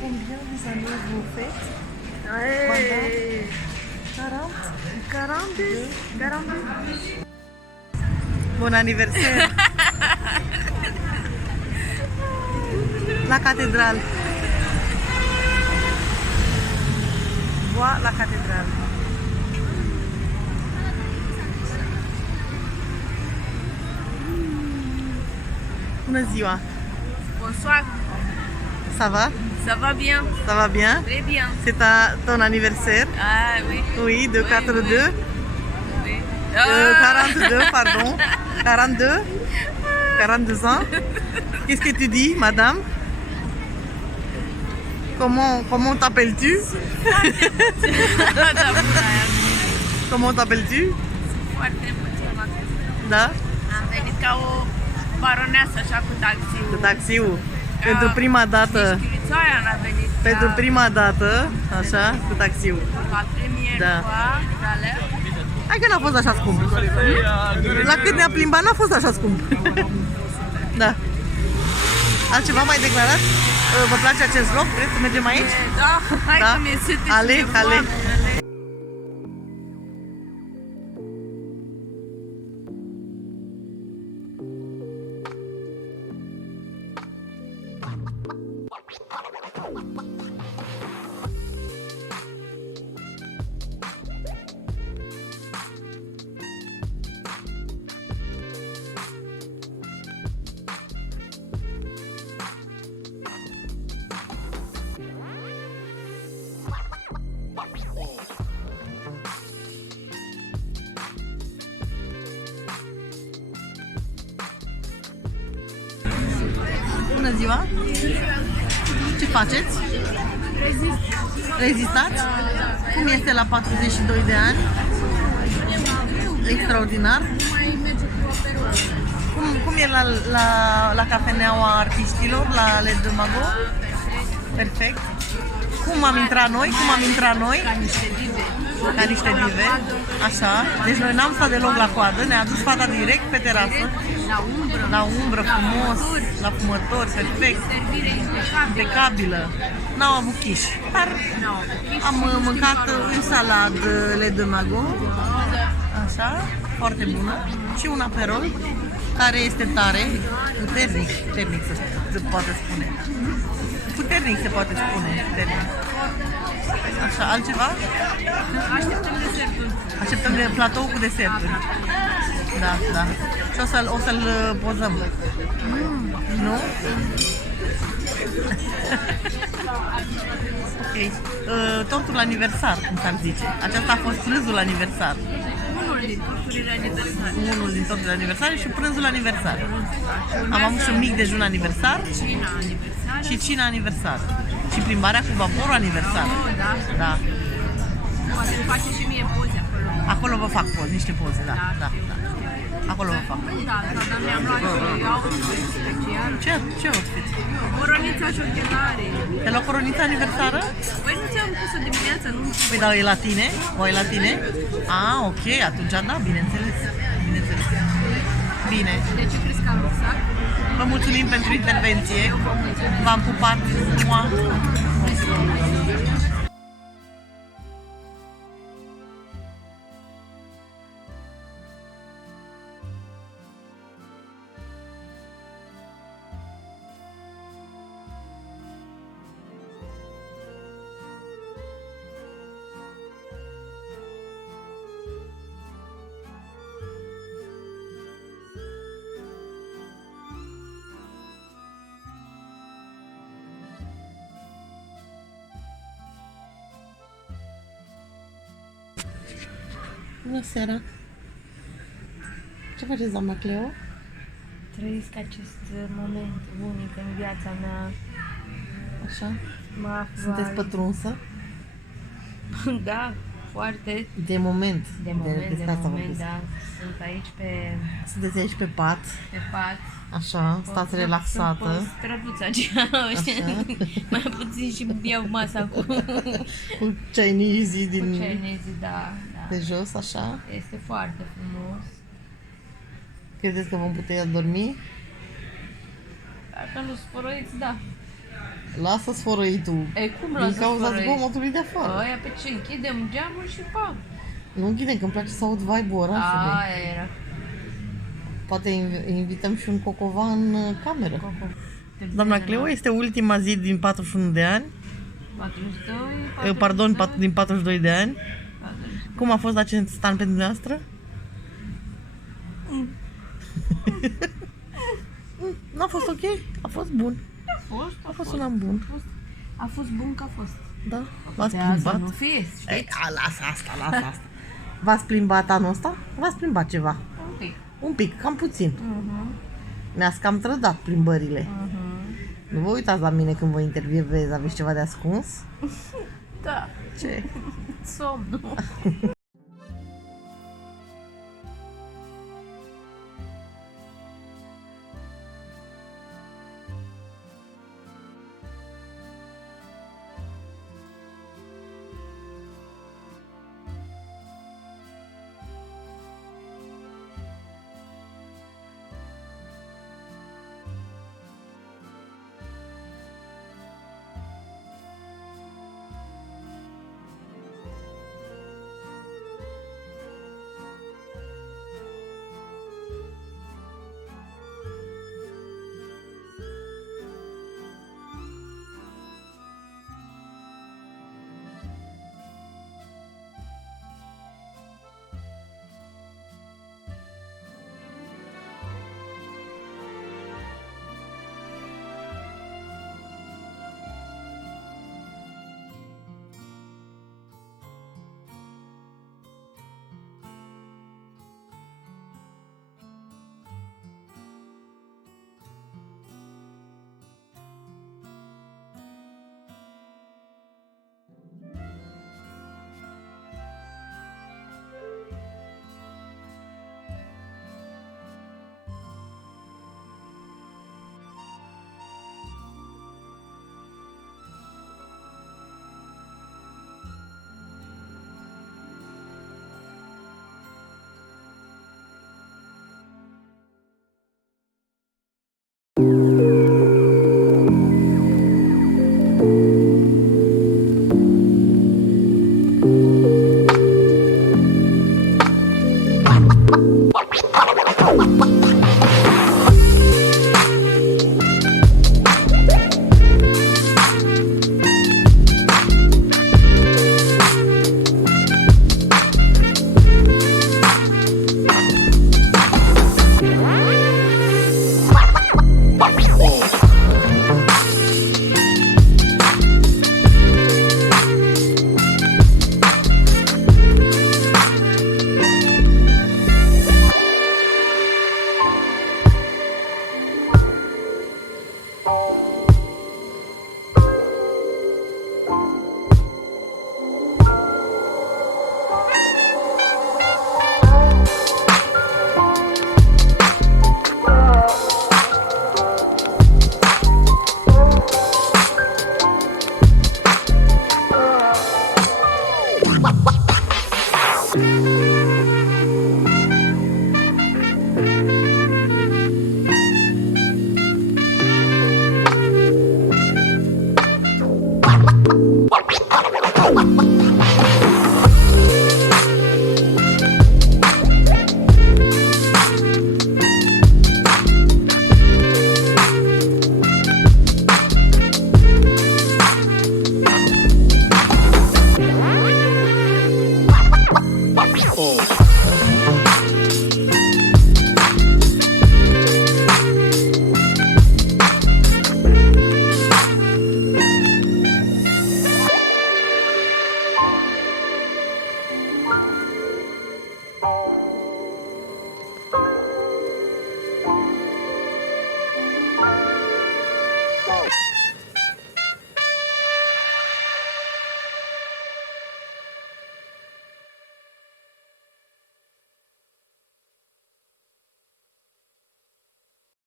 Combien des années vous faites? Hey. 40? 42. Bon anniversaire! La cathédrale. Vois la cathédrale. Bună ziua! Bonsoir. Ça va? Ça va bien? Ça va bien? Très bien. C'est ton anniversaire? Ah oui. Oui, de Oui, 42? Oui. 42, pardon. 42? 42 ans? Qu'est-ce que tu dis, madame? Comment t'appelles-tu? Da, bună aia. Comment t'appelles-tu? Foarte emoționată. Da? Am venit ca o baroneasă așa cu taxiul. Cu taxiul. Pentru prima dată. Chichilițoaia n-a venit. Pentru prima dată, așa, cu taxiul. La premier Da. alea. Hai că n-a fost așa scump. La cât ne-a plimbat, n-a fost așa scump. Da. Altceva mai declarat? Vă place acest loc? Vreți să mergem aici? Da, hai Da? că mi-e sete. Ale, ale. Bună ziua! Ce faceți? Rezistați? Cum este la 42 de ani? Extraordinar! Cum e la cafeneaua artiștilor, la Le de Mago? Perfect! Cum am intrat noi? Ca niște dive. Așa. Deci noi n-am stat deloc la coadă, ne-a dus fata direct pe terasă. La umbră, frumos, la fumători, perfect. Impecabilă. N-au avut chiș. Dar am mâncat un salad Le de Mago. Așa, foarte bună. Și un aperol care este tare, puternic se poate spune. Puternic se poate spune, puternic. Așa, altceva? Așteptăm desertul. Așteptăm de platou cu deserturi. Da, da. Și o să-l pozăm. Nu? Ok. Tortul aniversar, cum s-ar zice. Aceasta a fost prânzul aniversar. Unul din torturile aniversare. Unul din torturile aniversare și prânzul aniversar. Am avut și un mic dejun aniversar Cina aniversare. și cina aniversar. Și plimbarea cu vaporul aniversar. Oh, da. Da. Poate îmi face și mie poze acolo. Acolo vă fac poze, niște poze, da, da, știu. da. Acolo vă fac. Da, dar mi-am luat și outfit special. Ce outfit? Coronița și ochelarii. Te luat coronița aniversară? Păi nu ți-am pus-o dimineața, nu? Păi dar e la tine? O e la tine? Ah, ok, atunci da, bineînțeles. Bineînțeles. Bine. De ce crezi că am rucsac? Vă mulțumim pentru intervenție. V-am pupat. Mua. Bună seara! Ce faceți, doamna Cleo? Trăiesc acest moment unic în viața mea. Așa? Mă aflu Sunteți aici. pătrunsă? Da, foarte. De moment. De moment, despre asta moment, vorbesc. da. Sunt aici Sunteți aici pe pat, pe pat. așa, stați relaxată. Sunt străduța aceea. Mai puțin și iau masa cu Cu chinezii din chinezii, da, da. de jos, așa. Este foarte frumos. Credeți că vom putea dormi? Dacă nu sporoiți, da. Lasă sfărăitul. E, cum Din lasă cauza sfărăit? zgomotului de afară. Aia pe ce? Închidem geamul și pac. Nu închidem, că îmi place să aud vibe-ul orașului. Aia era. Poate invităm și un cocova în cameră. Coco. Doamna Cleo, este ultima zi din 41 de ani. 42, Pardon, 42, din 42 de ani. 42. Cum a fost acest an pentru dumneavoastră? N-a fost ok? A fost bun. A fost un an bun. A fost bun că a fost. Da? V-ați De asta plimbat? nu fie, știi? Ei, lasă asta. V-ați plimbat anul ăsta? V-ați plimbat ceva? Un pic. Un pic, cam puțin. Ne-ați cam trădat plimbările. Nu vă uitați la mine când vă intervievez, aveți ceva de ascuns? Da, Ce? somnul.